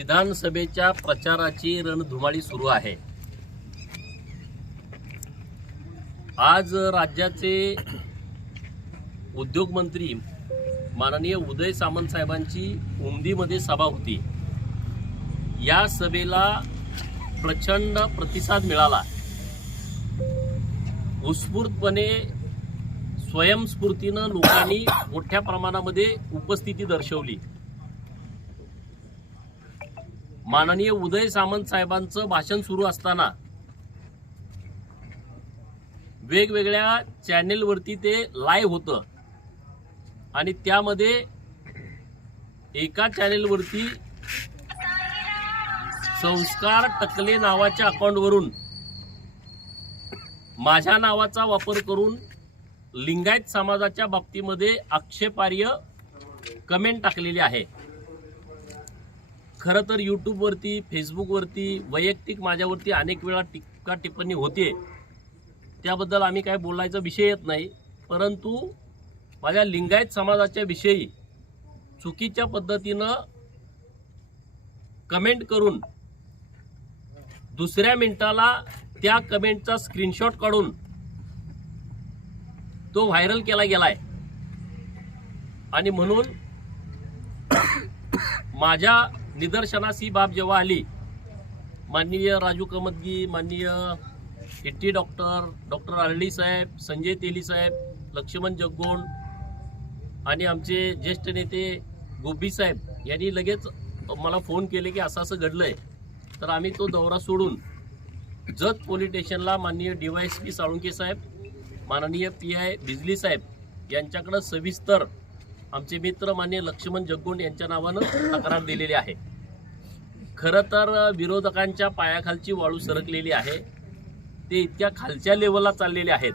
विधानसभेच्या प्रचाराची रणधुमाळी सुरू आहे. आज राज्याचे उद्योगमंत्री माननीय उदय सामंत साहेबांची उमदीमध्ये सभा होती. या सभेला प्रचंड प्रतिसाद मिळाला. उत्स्फूर्तपणे स्वयंस्फूर्तीनं लोकांनी मोठ्या प्रमाणामध्ये उपस्थिती दर्शवली. माननीय उदय सामंत साहेबांचं भाषण सुरू असताना वेगवेगळ्या चॅनेलवरती ते लाईव्ह होतं. आणि त्यामध्ये एका चॅनेलवरती संस्कार टकले नावाच्या अकाउंटवरून माझ्या नावाचा वापर करून लिंगायत समाजाच्या बाबतीमध्ये आक्षेपार्ह कमेंट टाकलेली आहे. खरं तर यूट्यूबवरती फेसबुकवरती वैयक्तिक माझ्यावरती अनेक वेळा टीका टिप्पणी होते. त्याबद्दल आम्ही काय बोलायचा विषय येत नाही. परंतु माझ्या लिंगायत समाजाच्या विषयी चुकीच्या पद्धतीनं कमेंट करून दुसऱ्या मिनिटाला त्या कमेंटचा स्क्रीनशॉट काढून तो व्हायरल केला गेलाय. आणि म्हणून माझ्या निदर्शनास ही बाब जेव्हा आली माननीय राजू कमतगी माननीय Itti doctor doctor R D साहेब संजय तेली साहेब लक्ष्मण जगगोंड आणि आमचे ज्येष्ठ नेते गोबी साहेब यांनी लगेच मला फोन केले की असं असं घडलं आहे तर आम्ही तो दौरा सोडून जत पोलीस स्टेशनला माननीय पी साळुंके साहेब माननीय पी आय बिजली साहेब यांच्याकडं सविस्तर आमचे मित्र मान्य लक्ष्मण जगगोंड यांच्या नावानं तक्रार दिलेली आहे. खरं तर विरोधकांच्या पायाखालची वाळू सरकलेली आहे. ते इतक्या खालच्या लेवलला चाललेले आहेत.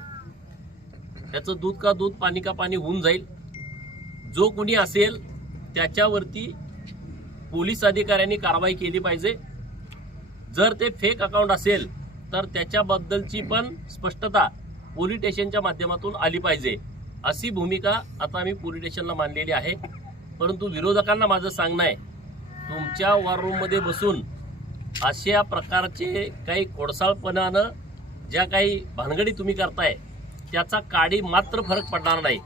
त्याचं दूध का दूध पाणी का पाणी होऊन जाईल. जो कुणी असेल त्याच्यावरती पोलीस अधिकाऱ्यांनी कारवाई केली पाहिजे. जर ते फेक अकाउंट असेल तर त्याच्याबद्दलची पण स्पष्टता पोलीस स्टेशनच्या माध्यमातून आली पाहिजे. अशी भूमिका आता आम्ही पोलीस स्टेशनला मांडलेली आहे. परंतु विरोधकांना माझं सांगणं आहे तुमच्या वॉर रूममध्ये बसून अशा प्रकारचे काही कोडसाळपणानं ज्या काही भानगडी तुम्ही करताय त्याचा काडी मात्र फरक पडणार नाही.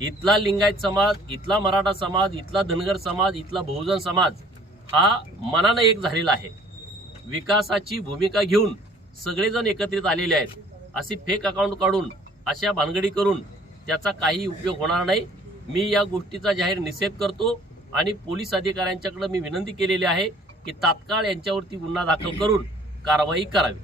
इथला लिंगायत समाज इथला मराठा समाज इथला धनगर समाज इथला बहुजन समाज हा मनानं एक झालेला आहे. विकासाची भूमिका घेऊन सगळेजण एकत्रित आलेले आहेत. अशी फेक अकाउंट काढून अशा भानगडी करून त्याचा काही उपयोग होणार नाही. मी या गोष्टीचा जाहीर निषेध करतो आणि पोलीस अधिकाऱ्यांच्याकडे मी विनंती केलेली आहे की तात्काळ यांच्यावरती गुन्हा दाखल करून कारवाई करावी.